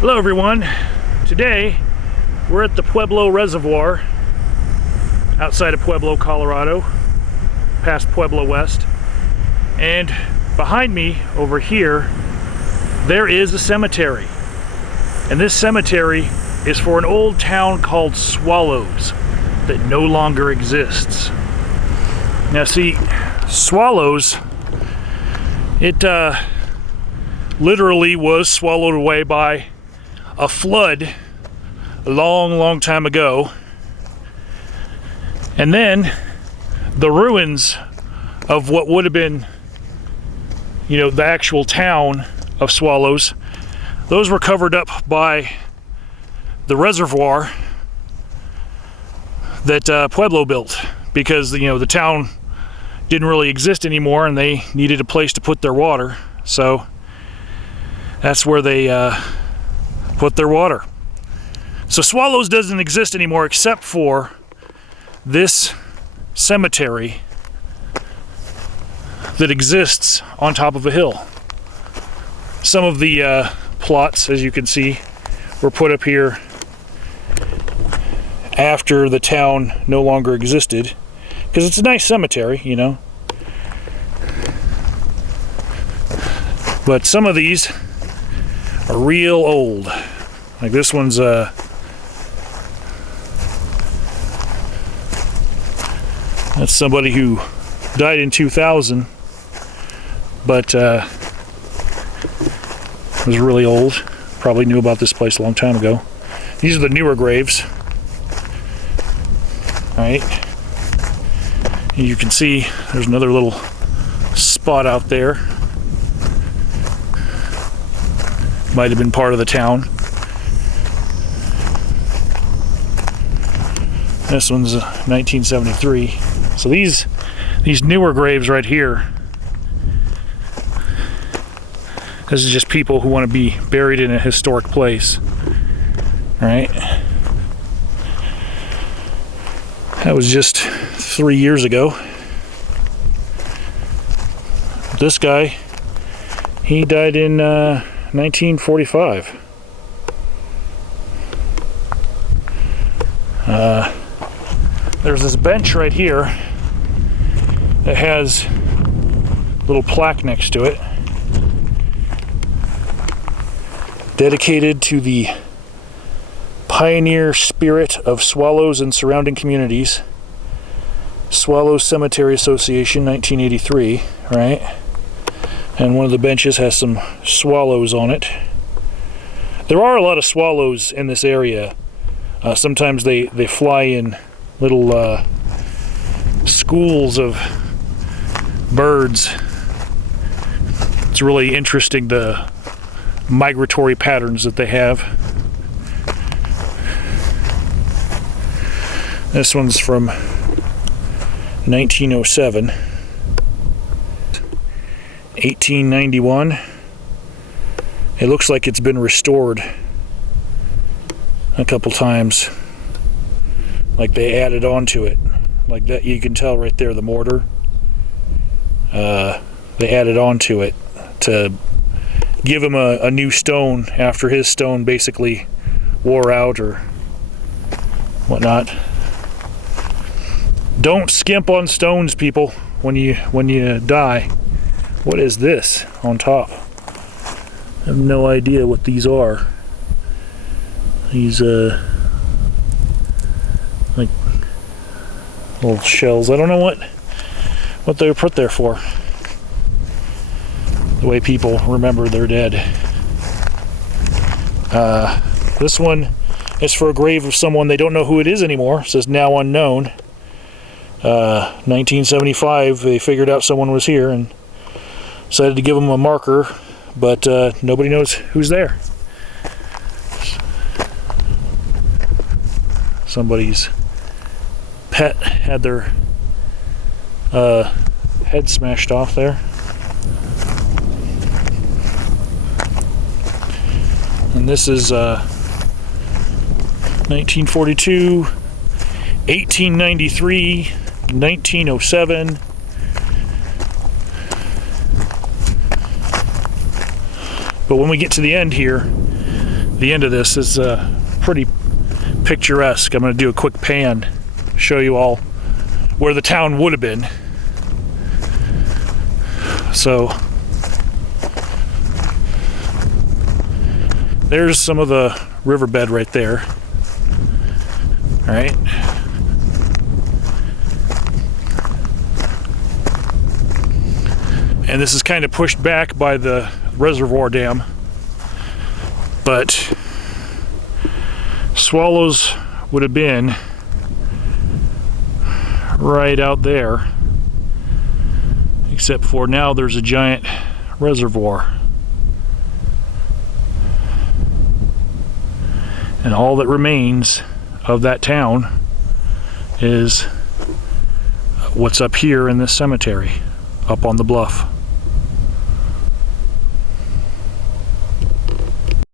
Hello everyone. Today we're at the Pueblo Reservoir outside of Pueblo, Colorado, past Pueblo West. And behind me over here there is a cemetery. And this cemetery is for an old town called Swallows that no longer exists. Now see, Swallows, it literally was swallowed away by a flood a long time ago. And then the ruins of what would have been, the actual town of Swallows, those were covered up by the reservoir that Pueblo built, because the town didn't really exist anymore and they needed a place to put their water. So that's where they put their water. So Swallows doesn't exist anymore except for this cemetery that exists on top of a hill. Some of the plots, as you can see, were put up here after the town no longer existed, because it's a nice cemetery, But some of these are real old. Like this one's that's somebody who died in 2000, but was really old. Probably knew about this place a long time ago. These are the newer graves. All right. And you can see there's another little spot out there. Might have been part of the town. This one's 1973. So these newer graves right here, this is just people who want to be buried in a historic place. All right. That was just 3 years ago. This guy, he died in 1945. There's this bench right here that has a little plaque next to it dedicated to the pioneer spirit of Swallows and surrounding communities. Swallows Cemetery Association, 1983, right? And one of the benches has some swallows on it. There are a lot of swallows in this area. Sometimes they fly in little schools of birds. It's really interesting, the migratory patterns that they have. This one's from 1907. 1891. It looks like it's been restored a couple times. Like they added on to it. Like that, you can tell right there, the mortar. They added on to it to give him a new stone after his stone basically wore out or whatnot. Don't skimp on stones, people, when you die. What is this on top? I have no idea what these are. These like little shells. I don't know what they were put there for. The way people remember their dead. This one is for a grave of someone they don't know who it is anymore. It says now unknown. 1975, they figured out someone was here and decided to give them a marker, but nobody knows who's there. Somebody's pet had their head smashed off there. And this is 1942, 1893, 1907. But when we get to the end here, the end of this is pretty picturesque. I'm going to do a quick pan, show you all where the town would have been. So there's some of the riverbed right there. All right. And this is kind of pushed back by the reservoir dam. But Swallows would have been right out there. Except for now there's a giant reservoir. And all that remains of that town is what's up here in this cemetery, up on the bluff.